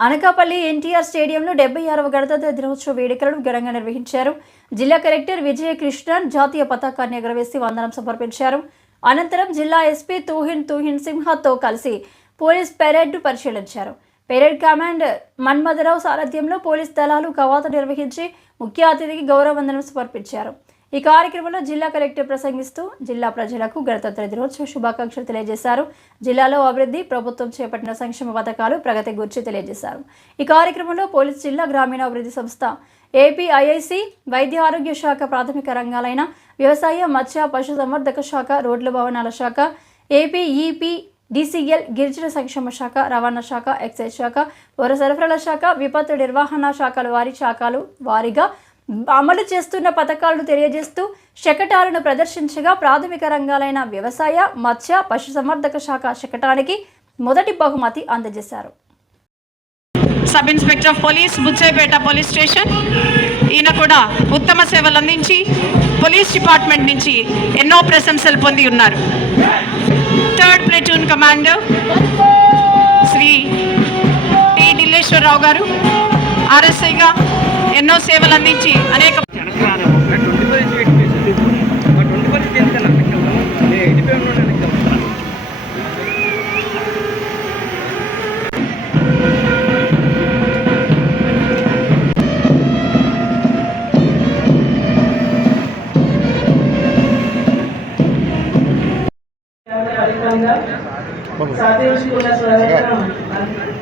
అనకాపల్లి ఎన్టీఆర్ స్టేడియంలో 76వ గణతంత్ర దినోత్సవ వేడుకలను ఘనంగా నిర్వహించారు. జిల్లా కలెక్టర్ విజయకృష్ణన్ జాతీయ పతాకాన్ని ఎగురవేసి వందనం సమర్పించారు. అనంతరం జిల్లా ఎస్పీ తూహిన్ సింహతో కలిసి పోలీస్ పెరేడ్ను పరిశీలించారు. పెరేడ్ కమాండర్ మన్మథరావు సారథ్యంలో పోలీస్ దళాలు కవాతు నిర్వహించి ముఖ్య అతిథికి గౌరవ వందనం సమర్పించారు. ఈ కార్యక్రమంలో జిల్లా కలెక్టర్ ప్రసంగిస్తూ జిల్లా ప్రజలకు గణతంత్ర దినోత్సవ శుభాకాంక్షలు తెలియజేశారు. జిల్లాలో అభివృద్ధి, ప్రభుత్వం చేపట్టిన సంక్షేమ పథకాలు, ప్రగతి గురించి తెలియజేశారు. ఈ కార్యక్రమంలో పోలీస్, జిల్లా గ్రామీణాభివృద్ధి సంస్థ, ఏపీఐఐసి, వైద్య ఆరోగ్య శాఖ, ప్రాథమిక రంగాలైన వ్యవసాయ, మత్స్య, పశుసంవర్ధక శాఖ, రోడ్ల భవనాల శాఖ, ఏపీఈపీ, డీసీఎల్, గిరిజన సంక్షేమ శాఖ, రవాణా శాఖ, ఎక్సైజ్ శాఖ, పౌర సరఫరాల శాఖ, విపత్తు నిర్వహణ శాఖల వారీగా అమలు చేస్తున్న పథకాలను తెలియజేస్తూ శకటాలను ప్రదర్శించగా ప్రాథమిక రంగాలైన వ్యవసాయ, మత్స్య, పశుసంవర్ధక శాఖ శకటానికి మొదటి బహుమతి అందజేశారు. Sub inspector of police, Butchepeta police station, ఈయన కూడా ఉత్తమ సేవలు అందించి పోలీస్ డిపార్ట్మెంట్ నుంచి ఎన్నో ప్రశంసలు పొంది ఉన్నారు. 3rd platoon commander Shri T Dilleswararao గారు ఆర్ఎస్ఐగా ఎన్నో సేవలు అందించి అనేక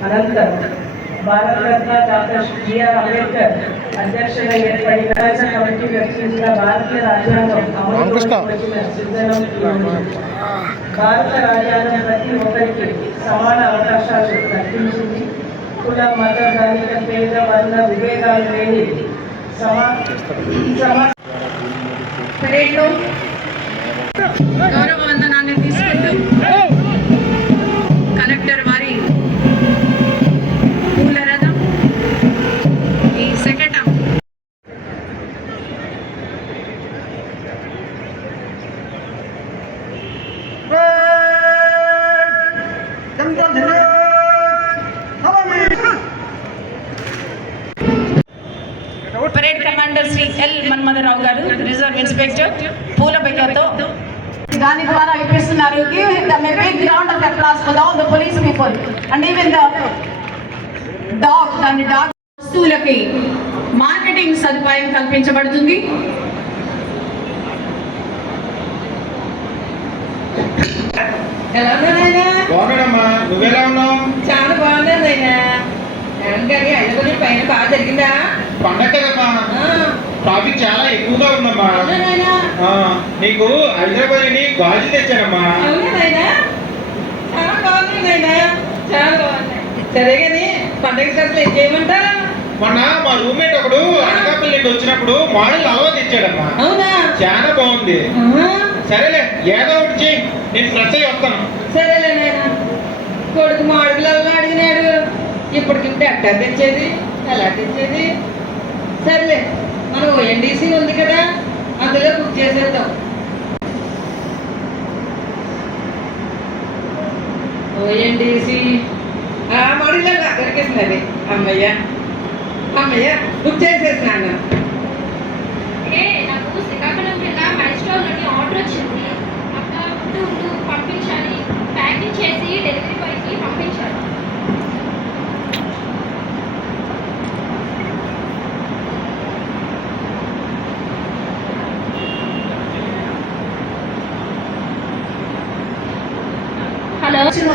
అనంతరం భారతరత్న డాక్టర్ బిఆర్ అంబేద్కర్ అధ్యక్షుడిగా ఏర్పడి కమిటీ రచించిన భారతీయ రాజ్యాంగం భారత రాజ్యాంగం ప్రతి ఒక్కరికి సమాన అవకాశాలు కల్పించింది. కుల, మత, ధనిక, పేద, వర్ణ విభేదాలు లేని గౌరవ వందనాన్ని తీసుకుంటూ కలెక్టర్ వారి పూల రథం ఈ శకటం parade commander Shri L Manmatharao garu reserve inspector పూల బెగ్గతో దాని ద్వారా ఇప్పిస్తున్నారు. Give them a big round of applause for all the police people and even the dogs and the dog. వస్తువులకి మార్కెటింగ్ సదుపాయం కల్పించబడుతుంది. నువ్వెలా ఉన్నావు? చాలా బాగున్నానైనా. పైన బాగా జరిగిందా? పండగ ట్రాఫిక్ చాలా ఎక్కువగా ఉందమ్మా. నీకు హైదరాబాద్ ని గాజు తెచ్చానమ్మా. చాలా బాగుంది, చాలా బాగున్నాయి. సరే కానీ పండగ ఖర్చులు ఏం చేయమంటా? మొన్న మా రూమ్మేట్ ఒకడు అనకాపల్లి నుండి వచ్చినప్పుడు మోడల్ అలవా తెచ్చాడమ్మా. అవునా? చాలా బాగుంది. సరేలే, ఏదో ఒకటి చెయ్యి, నేను ఫ్రెష్ అయ్యి వస్తాను. సరేలే నాయన. కొడుకు మాడుగులు అడిగినాడు, ఇప్పటికింటే అట్టా తెచ్చేది, ఎలా తెచ్చేది? సరేలే, మనం ఓఎన్డీసీ ఉంది కదా, అందులో బుక్ చేసేద్దాం. ఓఎన్డీసీ మాడుగులో దొరికేసినది. అమ్మయ్య బుక్ చేసేసినాను. నాకు శ్రీకాకుళం కింద మైస్టోర్ నుండి ఆర్డర్ వచ్చింది. అక్కడ పంపించాలి, ప్యాకింగ్ చేసి డెలివరీ బాయ్కి పంపించాలి.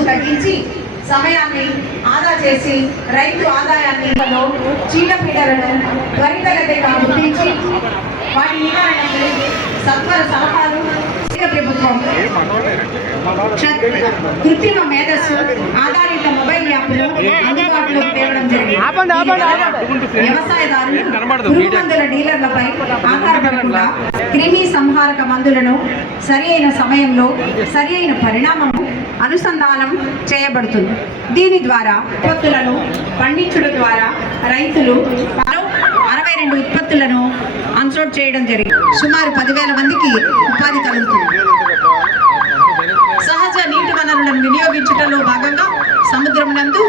తగ్గించి సమయాన్ని ఆదా చేసి రైతు ఆదాయాన్ని చీడపీడలను త్వరితగతిగా గుర్తించి వాటి నివారణకు సత్వర సలహాలు ప్రభుత్వం కృత్రిమ మేధస్సు ఆధారిత మొబైల్ యాప్లు అందుబాటులోకి తేవడం జరిగింది. వ్యవసాయదారులు పురుగు మందుల డీలర్లపై ఆధారపడకుండా క్రిమి సంహారక మందులను సరి అయిన సమయంలో సరి అయిన పరిణామము అనుసంధానం చేయబడుతుంది. దీని ద్వారా ఉత్పత్తులను పండించడం ద్వారా రైతులు 62 ఉత్పత్తులను అన్లోడ్ చేయడం జరిగింది. సుమారు 10,000 మందికి ఉపాధి కలుగుతుంది. సహజ నీటి వనరులను వినియోగించడంలో భాగంగా సముద్రం నందు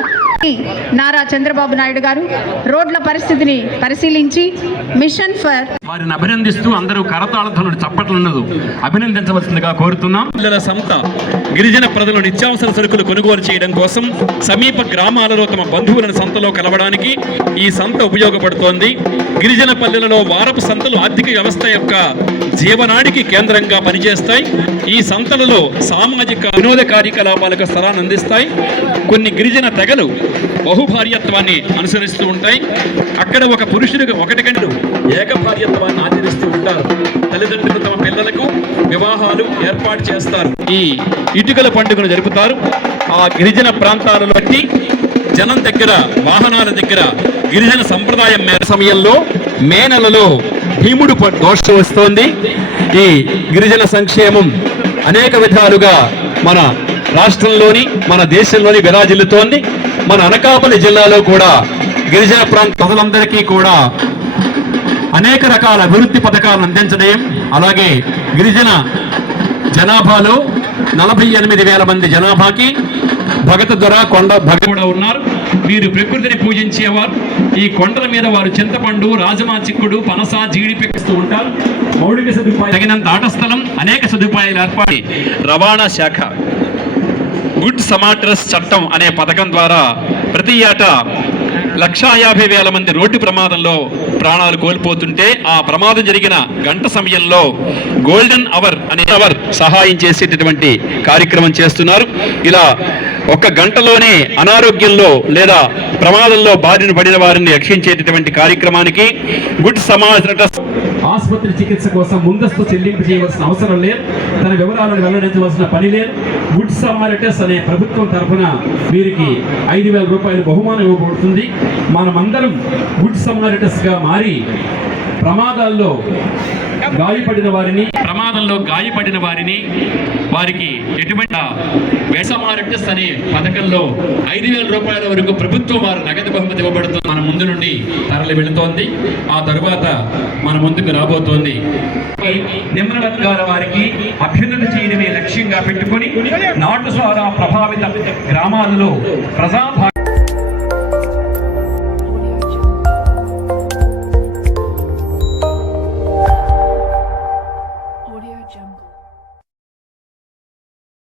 నారా చంద్రబాబు నాయుడు గారు రోడ్ల పరిస్థితిని పరిశీలించి మిషన్ ఫర్ వారిని అభినందిస్తూ అందరూ కరతాళధ్వనులు చప్పట్లున్నదు అభినందించవలసిందిగా కోరుతున్నాం. పిల్లల సంత గిరిజన ప్రజలు నిత్యావసర సరుకులు కొనుగోలు చేయడం కోసం సమీప గ్రామాలలో తమ బంధువులను సంతలో కలవడానికి ఈ సంత ఉపయోగపడుతోంది. గిరిజన పల్లెలలో వారపు సంతలు ఆర్థిక వ్యవస్థ యొక్క జీవనాడికి కేంద్రంగా పనిచేస్తాయి. ఈ సంతలలో సామాజిక వినోద కార్యకలాపాలకు స్థలాన్ని అందిస్తాయి. కొన్ని గిరిజన తెగలు బహుభార్యత్వాన్ని అనుసరిస్తూ ఉంటాయి. అక్కడ ఒక పురుషుడికి ఒకటి కంటే ఏకభార్యత్వాన్ని ఆచరిస్తూ ఉంటారు. తల్లిదండ్రులు తమ పిల్లలకు వివాహాలు ఏర్పాటు చేస్తారు. ఈ ఇటుకల పండుగను జరుపుతారు. ఆ గిరిజన ప్రాంతాలలో బట్టి జనం దగ్గర వాహనాల దగ్గర గిరిజన సంప్రదాయం మేర సమయంలో మే నెలలో భీముడు దోషం వస్తోంది. ఈ గిరిజన సంక్షేమం అనేక విధాలుగా మన రాష్ట్రంలోని మన దేశంలోని విరాజిల్లుతోంది. మన అనకాపల్లి జిల్లాలో కూడా గిరిజన ప్రాంత ప్రజలందరికీ కూడా అనేక రకాల అభివృద్ధి పథకాలను అందించడం, అలాగే గిరిజన జనాభాలో 48,000 మంది జనాభాకి భగత దొర కొండ భగ కూడా ఉన్నారు. వీరు ప్రకృతిని పూజించేవారు. ఈ కొండల మీద వారు చింతపండు, రాజమా చిక్కుడు, పనస, జీడిపెక్కిస్తూ ఉంటారు. మౌలిక సదుపాయం తగినంత ఆట స్థలం, అనేక సదుపాయాలు ఏర్పాటు. రవాణా శాఖ గుడ్ సమాట్రస్ చట్టం అనే పథకం ద్వారా ప్రతి ఏటా 150,000 మంది రోడ్డు ప్రమాదంలో ప్రాణాలు కోల్పోతుంటే ఆ ప్రమాదం జరిగిన గంట సమయంలో గోల్డెన్ అవర్ అనే సహాయం చేసేటటువంటి కార్యక్రమం చేస్తున్నారు. ఇలా ఒక్క గంటలోనే అనారోగ్యంలో లేదా ప్రమాదంలో బారిన పడిన వారిని రక్షించేటటువంటి కార్యక్రమానికి గుడ్ సమాట్రస్ ఆసుపత్రి చికిత్స కోసం ముందస్తు చెల్లింపు చేయవలసిన అవసరం లేదు. తన వివరాలను వెల్లడించవలసిన పని లేదు. గుడ్ సమారిటస్ అనే ప్రభుత్వం తరఫున వీరికి 5,000 రూపాయలు బహుమానం ఇవ్వబడుతుంది. మనమందరం గుడ్ సమారిటస్ గా మారి ప్రమాదాల్లో గాయపడిన వారిని వారికి ఎటువంటి సమారిటస్ అనే పథకంలో 5,000 రూపాయల వరకు ప్రభుత్వం వారు నగదు బహుమతి ఇవ్వబడుతుంది. మన ముందు నుండి తరలి వెళుతోంది. ఆ తరువాత మన ముందుకు రాబోతోంది. నిమ్న వర్గాల వారికి అభ్యున్నతి చేయడమే లక్ష్యంగా పెట్టుకొని నాటు ద్వారా ప్రభావిత గ్రామాలలో ప్రజా